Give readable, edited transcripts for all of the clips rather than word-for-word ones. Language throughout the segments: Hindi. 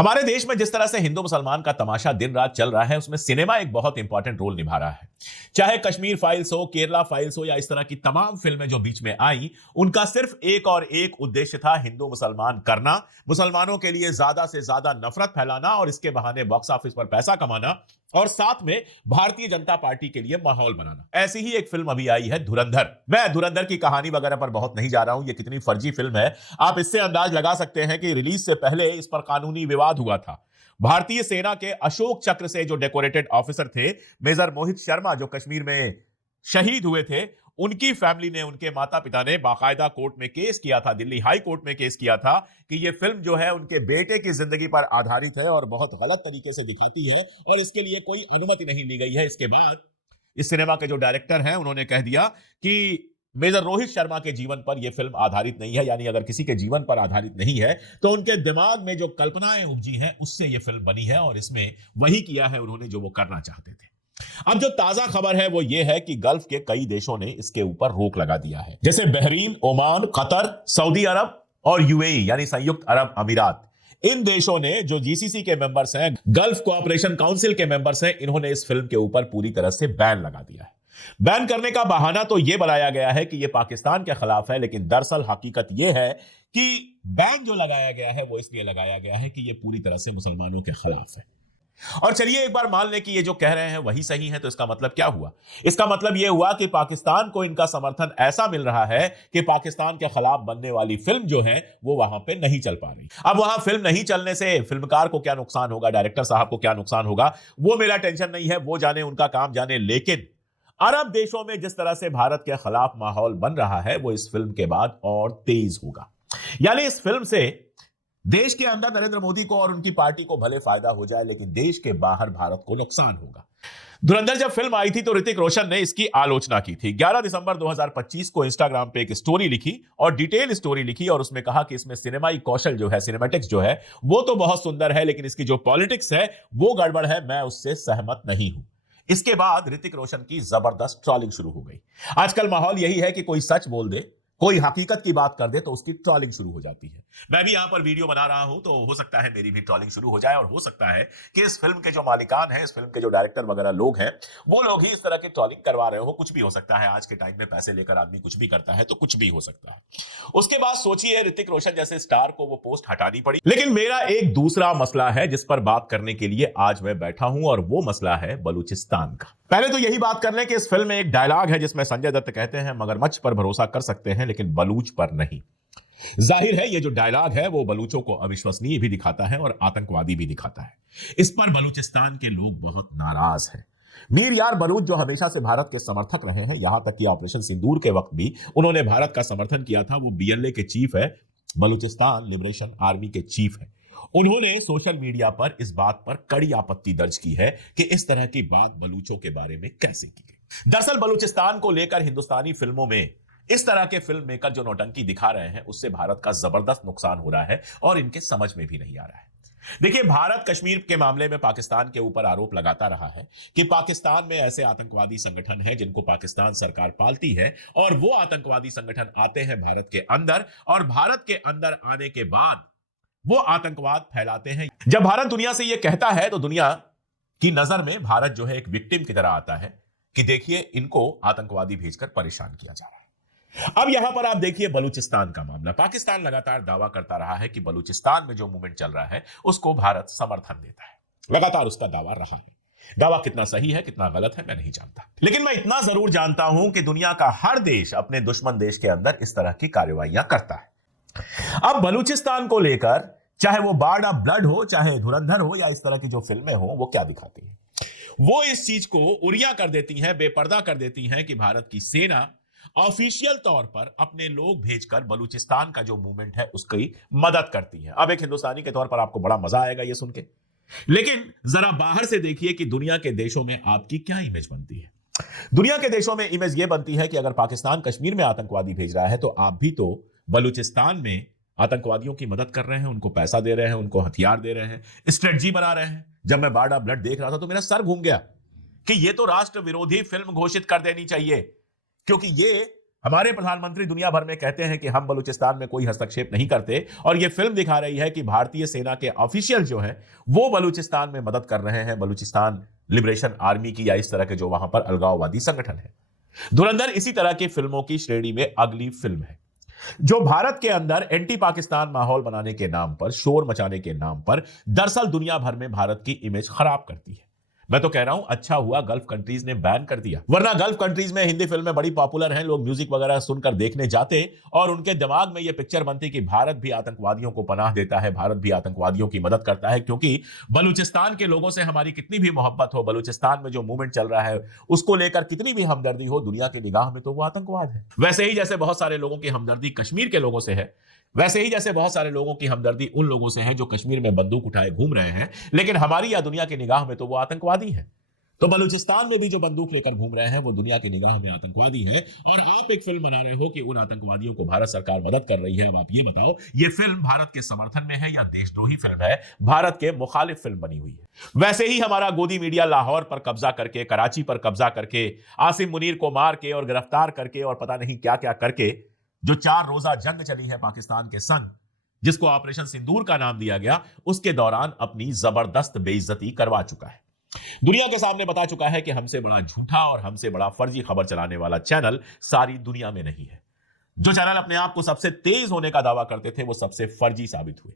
हमारे देश में जिस तरह से हिंदू मुसलमान का तमाशा दिन रात चल रहा है, उसमें सिनेमा एक बहुत इंपॉर्टेंट रोल निभा रहा है। चाहे कश्मीर फाइल्स हो, केरला फाइल्स हो या इस तरह की तमाम फिल्में जो बीच में आई, उनका सिर्फ एक और एक उद्देश्य था हिंदू मुसलमान करना, मुसलमानों के लिए ज्यादा से ज्यादा नफरत फैलाना और इसके बहाने बॉक्स ऑफिस पर पैसा कमाना और साथ में भारतीय जनता पार्टी के लिए माहौल बनाना। ऐसी ही एक फिल्म अभी आई है धुरंधर। मैं धुरंधर की कहानी वगैरह पर बहुत नहीं जा रहा हूं, ये कितनी फर्जी फिल्म है आप इससे अंदाज लगा सकते हैं कि रिलीज से पहले इस पर कानूनी विवाद हुआ था। भारतीय सेना के अशोक चक्र से जो डेकोरेटेड ऑफिसर थे मेजर मोहित शर्मा, जो कश्मीर में शहीद हुए थे, उनकी फैमिली ने, उनके माता पिता ने बाकायदा कोर्ट में केस किया था, दिल्ली हाई कोर्ट में केस किया था कि यह फिल्म जो है उनके बेटे की जिंदगी पर आधारित है और बहुत गलत तरीके से दिखाती है और इसके लिए कोई अनुमति नहीं ली गई है। इसके बाद इस सिनेमा के जो डायरेक्टर हैं उन्होंने कह दिया कि मेजर रोहित शर्मा के जीवन पर यह फिल्म आधारित नहीं है, यानी अगर किसी के जीवन पर आधारित नहीं है तो उनके दिमाग में जो कल्पनाएं उपजी हैं उससे यह फिल्म बनी है और इसमें वही किया है उन्होंने जो वो करना चाहते थे। अब जो ताजा खबर है वो ये है कि गल्फ के कई देशों ने इसके ऊपर रोक लगा दिया है, जैसे बहरीन, ओमान, कतर, सऊदी अरब और यूएई यानी संयुक्त अरब अमीरात। इन देशों ने, जो जीसीसी के मेंबर्स हैं, गल्फ कोऑपरेशन काउंसिल के मेंबर्स हैं, इन्होंने इस फिल्म के ऊपर पूरी तरह से बैन लगा दिया है। बैन करने का बहाना तो यह बनाया गया है कि यह पाकिस्तान के खिलाफ है, लेकिन दरअसल हकीकत यह है कि बैन जो लगाया गया है वो इसलिए लगाया गया है कि यह पूरी तरह से मुसलमानों के खिलाफ है। और चलिए एक बार मान लें कि ये जो कह रहे हैं वही सही है, तो इसका मतलब क्या हुआ? इसका मतलब यह हुआ कि पाकिस्तान को इनका समर्थन ऐसा मिल रहा है कि पाकिस्तान के खिलाफ बनने वाली फिल्म जो है वो वहां पे नहीं चल पा रही। अब वहां फिल्म नहीं चलने से फिल्मकार को क्या नुकसान होगा, डायरेक्टर साहब को क्या नुकसान होगा, वो मेरा टेंशन नहीं है, वो जाने, उनका काम जाने। लेकिन अरब देशों में जिस तरह से भारत के खिलाफ माहौल बन रहा है वो इस फिल्म के बाद और तेज होगा। यानी इस फिल्म से देश के अंदर नरेंद्र मोदी को और उनकी पार्टी को भले फायदा हो जाए, लेकिन देश के बाहर भारत को नुकसान होगा। धुरंधर जब फिल्म आई थी तो ऋतिक रोशन ने इसकी आलोचना की थी। 11 दिसंबर 2025 को इंस्टाग्राम पे एक स्टोरी लिखी और डिटेल स्टोरी लिखी और उसमें कहा कि इसमें सिनेमाई कौशल जो है, सिनेमैटिक्स जो है वो तो बहुत सुंदर है, लेकिन इसकी जो पॉलिटिक्स है वो गड़बड़ है, मैं उससे सहमत नहीं हूं। इसके बाद ऋतिक रोशन की जबरदस्त ट्रोलिंग शुरू हो गई। आजकल माहौल यही है कि कोई सच बोल दे, कोई हकीकत की बात कर दे तो उसकी ट्रोलिंग शुरू हो जाती है। मैं भी यहां पर वीडियो बना रहा हूं तो हो सकता है मेरी भी ट्रोलिंग शुरू हो जाए और हो सकता है कि इस फिल्म के जो मालिकान हैं, इस फिल्म के जो डायरेक्टर वगैरह लोग हैं, वो लोग ही इस तरह की ट्रोलिंग करवा रहे हो। कुछ भी हो सकता है, आज के टाइम में पैसे लेकर आदमी कुछ भी करता है तो कुछ भी हो सकता है। उसके बाद सोचिए ऋतिक रोशन जैसे स्टार को वो पोस्ट हटानी पड़ी। लेकिन मेरा एक दूसरा मसला है जिस पर बात करने के लिए आज मैं बैठा हूं और वो मसला है बलूचिस्तान का। पहले तो यही बात कर लें कि इस फिल्म में एक डायलॉग है जिसमें संजय दत्त कहते हैं मगरमच्छ पर भरोसा कर सकते हैं लेकिन बलूच पर नहीं। जाहिर है ये जो डायलॉग है वो बलूचों को अविश्वसनीय भी दिखाता है और आतंकवादी भी दिखाता है। इस पर बलूचिस्तान के लोग बहुत नाराज हैं। मीर यार बलूच जो हमेशा से भारत के समर्थक रहे हैं, यहां तक कि ऑपरेशन सिंदूर के वक्त भी उन्होंने भारत का समर्थन किया था, वो बीएलए के चीफ है, बलूचिस्तान लिबरेशन आर्मी के चीफ है। उन्होंने सोशल मीडिया पर इस बात पर कड़ी आपत्ति दर्ज की है कि इस तरह की बात बलूचों के बारे में कैसे की गई। दरअसल बलूचिस्तान को लेकर हिंदुस्तानी फिल्मों में इस तरह के फिल्म मेकर जो नौटंकी दिखा रहे हैं उससे भारत का जबरदस्त नुकसान हो रहा है और इनके समझ में भी नहीं आ रहा है। देखिए, भारत कश्मीर के मामले में पाकिस्तान के ऊपर आरोप लगाता रहा है कि पाकिस्तान में ऐसे आतंकवादी संगठन हैं जिनको पाकिस्तान सरकार पालती है और वो आतंकवादी संगठन आते हैं भारत के अंदर और भारत के अंदर आने के बाद वो आतंकवाद फैलाते हैं। जब भारत दुनिया से ये कहता है तो दुनिया की नजर में भारत जो है एक विक्टिम की तरह आता है कि देखिए इनको आतंकवादी भेजकर परेशान किया जा रहा है। अब यहां पर आप देखिए बलूचिस्तान का मामला। पाकिस्तान लगातार दावा करता रहा है कि बलूचिस्तान में जो मूवमेंट चल रहा है उसको भारत समर्थन देता है, लगातार उसका दावा रहा है। दावा कितना सही है कितना गलत है मैं नहीं जानता, लेकिन मैं इतना जरूर जानता हूं कि दुनिया का हर देश अपने दुश्मन देश के अंदर इस तरह की कार्रवाइयां करता है। अब बलूचिस्तान को लेकर चाहे वो बार्ड ऑफ ब्लड हो, चाहे धुरंधर हो या इस तरह की जो फिल्में हो, वो क्या दिखाती हैं? वो इस चीज को उड़िया कर देती हैं, बेपर्दा कर देती हैं कि भारत की सेना ऑफिशियल तौर पर अपने लोग भेजकर बलूचिस्तान का जो मूवमेंट है उसकी मदद करती है। अब एक हिंदुस्तानी के तौर पर आपको बड़ा मजा आएगा ये सुन के, लेकिन जरा बाहर से देखिए कि दुनिया के देशों में आपकी क्या इमेज बनती है। दुनिया के देशों में इमेज ये बनती है कि अगर पाकिस्तान कश्मीर में आतंकवादी भेज रहा है तो आप भी तो बलूचिस्तान में आतंकवादियों की मदद कर रहे हैं, उनको पैसा दे रहे हैं, उनको हथियार दे रहे हैं, स्ट्रेटजी बना रहे हैं। जब मैं बार्ड ऑफ ब्लड देख रहा था तो मेरा सर घूम गया कि ये तो राष्ट्र विरोधी फिल्म घोषित कर देनी चाहिए, क्योंकि ये हमारे प्रधानमंत्री दुनिया भर में कहते हैं कि हम बलूचिस्तान में कोई हस्तक्षेप नहीं करते, और यह फिल्म दिखा रही है कि भारतीय सेना के ऑफिशियल जो हैं वो बलूचिस्तान में मदद कर रहे हैं बलूचिस्तान लिबरेशन आर्मी की, या इस तरह के जो वहां पर अलगाववादी संगठन है। धुरंधर इसी तरह की फिल्मों की श्रेणी में अगली फिल्म है, जो भारत के अंदर एंटी पाकिस्तान माहौल बनाने के नाम पर, शोर मचाने के नाम पर दरअसल दुनिया भर में भारत की इमेज खराब करती है। मैं तो कह रहा हूं अच्छा हुआ गल्फ कंट्रीज ने बैन कर दिया, वरना गल्फ कंट्रीज में हिंदी फिल्में बड़ी पॉपुलर हैं, लोग म्यूजिक वगैरह सुनकर देखने जाते और उनके दिमाग में यह पिक्चर बनती कि भारत भी आतंकवादियों को पनाह देता है, भारत भी आतंकवादियों की मदद करता है, क्योंकि बलूचिस्तान के लोगों से हमारी कितनी भी मोहब्बत हो, बलूचिस्तान में जो मूवमेंट चल रहा है उसको लेकर कितनी भी हमदर्दी हो, दुनिया की निगाह में तो वो आतंकवाद है। वैसे ही जैसे बहुत सारे लोगों की हमदर्दी कश्मीर के लोगों से है, वैसे ही जैसे बहुत सारे लोगों की हमदर्दी उन लोगों से है जो कश्मीर में बंदूक उठाए घूम रहे हैं, लेकिन हमारी या दुनिया की निगाह में तो वो आतंकवादी है। तो बलूचिस्तान में भी जो बंदूक लेकर घूम रहे हैं वो दुनिया की निगाह में आतंकवादी है, और आप एक फिल्म बना रहे हो कि उन आतंकवादियों को भारत सरकार मदद कर रही है। अब आप ये बताओ, ये फिल्म भारत के समर्थन में है या देशद्रोही फिल्म है, भारत के मुखालिफ फिल्म बनी हुई है। वैसे ही हमारा गोदी मीडिया लाहौर पर कब्जा करके, कराची पर कब्जा करके, आसिम मुनीर को मार के और गिरफ्तार करके और पता नहीं क्या क्या करके जो 4 रोजा जंग चली है पाकिस्तान के संग, जिसको ऑपरेशन सिंदूर का नाम दिया गया, उसके दौरान अपनी जबरदस्त बेइज्जती करवा चुका है। दुनिया के सामने बता चुका है कि हमसे बड़ा झूठा और हमसे बड़ा फर्जी खबर चलाने वाला चैनल सारी दुनिया में नहीं है। जो चैनल अपने आप को सबसे तेज होने का दावा करते थे वो सबसे फर्जी साबित हुए।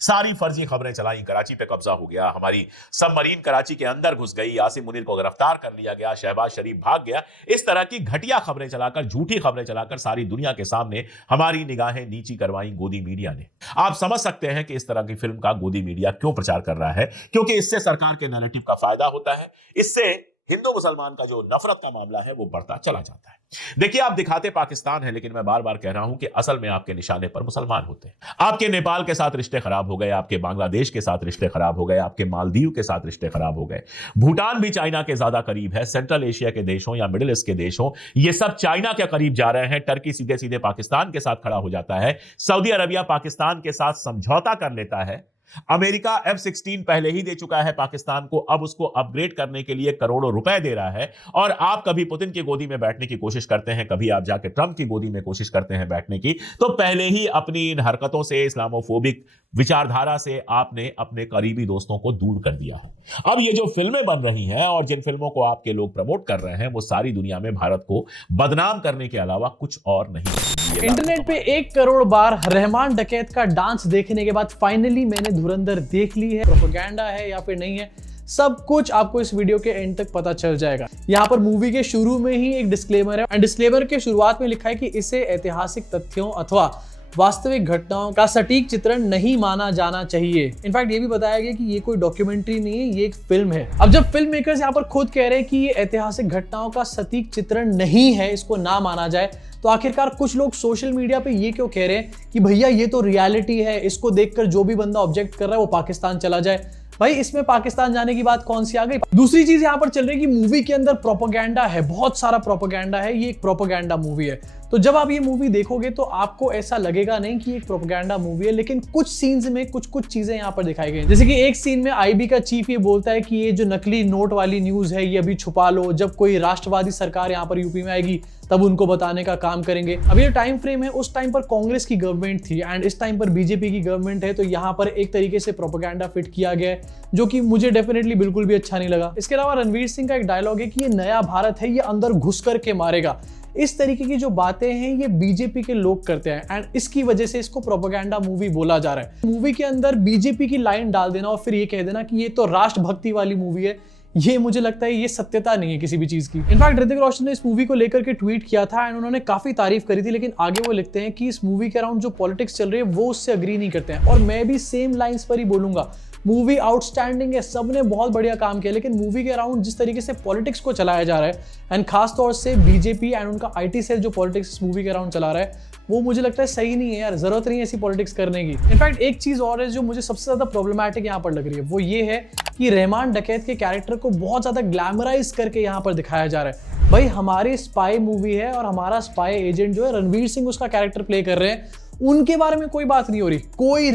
सारी फर्जी खबरें चलाई, कराची पे कब्जा हो गया, हमारी सबमरीन कराची के अंदर घुस गई, आसिम मुनीर को गिरफ्तार कर लिया गया, शहबाज शरीफ भाग गया, इस तरह की घटिया खबरें चलाकर, झूठी खबरें चलाकर सारी दुनिया के सामने हमारी निगाहें नीची करवाई गोदी मीडिया ने। आप समझ सकते हैं कि इस तरह की फिल्म का गोदी मीडिया क्यों प्रचार कर रहा है, क्योंकि इससे सरकार के नैरेटिव का फायदा होता है, इससे हिंदू मुसलमान का जो नफरत का मामला है वो बढ़ता चला जाता है। देखिए, आप दिखाते पाकिस्तान है, लेकिन मैं बार बार कह रहा हूं कि असल में आपके निशाने पर मुसलमान होते हैं। आपके नेपाल के साथ रिश्ते खराब हो गए, आपके बांग्लादेश के साथ रिश्ते खराब हो गए, आपके मालदीव के साथ रिश्ते खराब हो गए, भूटान भी चाइना के ज्यादा करीब है, सेंट्रल एशिया के देशों या मिडिल ईस्ट के देशों ये सब चाइना के करीब जा रहे हैं। टर्की सीधे सीधे पाकिस्तान के साथ खड़ा हो जाता है, सऊदी अरबिया पाकिस्तान के साथ समझौता कर लेता है, अमेरिका F-16 पहले ही दे चुका है पाकिस्तान को, अब उसको अपग्रेड करने के लिए करोड़ों रुपए दे रहा है, और आप कभी पुतिन की गोदी में बैठने की कोशिश करते हैं, कभी आप जाके ट्रंप की गोदी में कोशिश करते हैं बैठने की, तो पहले ही अपनी इन हरकतों से, इस्लामोफोबिक विचारधारा से आपने अपने करीबी दोस्तों को दूर कर दिया है। अब ये जो फिल्में बन रही हैं और जिन फिल्मों को आपके लोग प्रमोट कर रहे हैं वो सारी दुनिया में भारत को बदनाम करने के अलावा कुछ और नहीं। इंटरनेट पे 1 करोड़ बार रहमान डकैत का डांस देखने के बाद फाइनली मैंने धुरंधर देख ली है। प्रोपेगेंडा है या फिर नहीं है, सब कुछ आपको इस वीडियो के एंड तक पता चल जाएगा। यहाँ पर मूवी के शुरू में ही एक डिस्क्लेमर है, एंड डिस्क्लेमर के शुरुआत में लिखा है कि इसे ऐतिहासिक तथ्यों अथवा वास्तविक घटनाओं का सटीक चित्रण नहीं माना जाना चाहिए। इनफैक्ट ये भी बताया गया कि ये कोई डॉक्यूमेंट्री नहीं है, ये एक फिल्म है। अब जब फिल्म मेकर्स यहाँ पर खुद कह रहे हैं कि ये ऐतिहासिक घटनाओं का सटीक चित्रण नहीं है, इसको ना माना जाए, तो आखिरकार कुछ लोग सोशल मीडिया पे ये क्यों कह रहे हैं कि भैया ये तो रियलिटी है, इसको देखकर जो भी बंदा ऑब्जेक्ट कर रहा है वो पाकिस्तान चला जाए। भाई इसमें पाकिस्तान जाने की बात कौन सी आ गई। दूसरी चीज यहाँ पर चल रही है कि मूवी के अंदर प्रोपेगेंडा है, बहुत सारा प्रोपेगेंडा है, ये एक प्रोपेगेंडा मूवी है। तो जब आप ये मूवी देखोगे तो आपको ऐसा लगेगा नहीं कि एक प्रोपेगेंडा मूवी है, लेकिन कुछ सीन्स में कुछ चीजें यहाँ पर दिखाई गई। जैसे कि एक सीन में आईबी का चीफ ये बोलता है कि ये जो नकली नोट वाली न्यूज है ये अभी छुपा लो, जब कोई राष्ट्रवादी सरकार यहाँ पर यूपी में आएगी तब उनको बताने का काम करेंगे। अब ये टाइम फ्रेम है, उस टाइम पर कांग्रेस की गवर्नमेंट थी एंड इस टाइम पर बीजेपी की गवर्नमेंट है, तो यहाँ पर एक तरीके से प्रोपेगेंडा फिट किया गया है, जो कि मुझे डेफिनेटली बिल्कुल भी अच्छा नहीं लगा। इसके अलावा रणवीर सिंह का एक डायलॉग है कि ये नया भारत है, ये अंदर घुस करके मारेगा। इस तरीके की जो बातें हैं ये बीजेपी के लोग करते हैं एंड इसकी वजह से इसको प्रोपेगेंडा मूवी बोला जा रहा है। मूवी के अंदर बीजेपी की लाइन डाल देना और फिर ये कह देना कि ये तो राष्ट्रभक्ति वाली मूवी है, ये मुझे लगता है ये सत्यता नहीं है किसी भी चीज की। इनफैक्ट ऋतिक रोशन ने इस मूवी को लेकर के ट्वीट किया था एंड उन्होंने काफी तारीफ करी थी, लेकिन आगे वो लिखते हैं कि इस मूवी के अराउंड जो पॉलिटिक्स चल रही है वो उससे अग्री नहीं करते हैं। और मैं भी सेम लाइंस पर ही बोलूंगा, मूवी आउटस्टैंडिंग है, सबने बहुत बढ़िया काम किया, लेकिन मूवी के अराउंड जिस तरीके से पॉलिटिक्स को चलाया जा रहा है एंड खास तौर से बीजेपी एंड उनका आईटी सेल जो पॉलिटिक्स इस मूवी के अराउंड चला रहा है वो मुझे लगता है सही नहीं है यार, जरूरत नहीं है ऐसी पॉलिटिक्स करने की। इनफैक्ट एक चीज और है जो मुझे सबसे ज्यादा प्रॉब्लमैटिक यहाँ पर लग रही है, वो ये है कि रहमान डकैत के कैरेक्टर को बहुत ज्यादा ग्लैमराइज करके यहाँ पर दिखाया जा रहा है। भाई हमारी स्पाई मूवी है और हमारा स्पाई एजेंट जो है रणवीर सिंह उसका कैरेक्टर प्ले कर रहे हैं, उनके बारे में कोई बात नहीं हो रही। कोई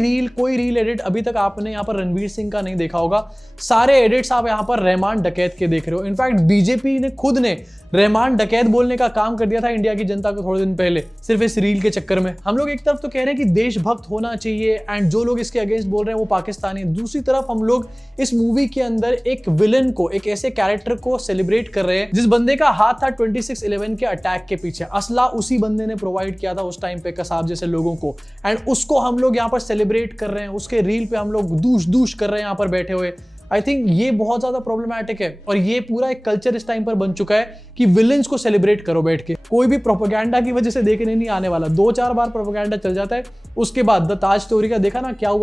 रील एडिट अभी तक आपने यहाँ पर रणवीर सिंह का नहीं देखा होगा, सारे एडिट्स आप यहाँ पर रहमान डकैत के देख रहे हो। इनफैक्ट बीजेपी ने खुद ने रहमान डकैत बोलने का काम कर दिया था इंडिया की जनता को थोड़े दिन पहले, सिर्फ इस रील के चक्कर में। हम लोग एक तरफ तो कह रहे हैं कि देशभक्त होना चाहिए एंड जो लोग इसके अगेंस्ट बोल रहे हैं वो पाकिस्तानी हैं, दूसरी तरफ हम लोग इस मूवी के अंदर एक विलन को, एक ऐसे कैरेक्टर को सेलिब्रेट कर रहे हैं जिस बंदे का हाथ था 26/11 के अटैक के पीछे। असला उसी बंदे ने प्रोवाइड किया था उस टाइम पे कसाब जैसे लोगों को, एंड उसको हम लोग यहाँ पर सेलिब्रेट कर रहे हैं, उसके रील पे हम लोग दूश दूश कर रहे हैं यहाँ पर बैठे हुए। आई थिंक ये बहुत ज्यादा प्रॉब्लमैटिक है और ये पूरा एक कल्चर इस टाइम पर बन चुका है कि विलेंस को सेलिब्रेट करो बैठ के। कोई भी प्रोपेगेंडा की वजह से देखने नहीं आने वाला, 2-4 बार प्रोपेगेंडा चल जाता है, उसके बाद द ताज स्टोरी का देखा ना क्या हुआ।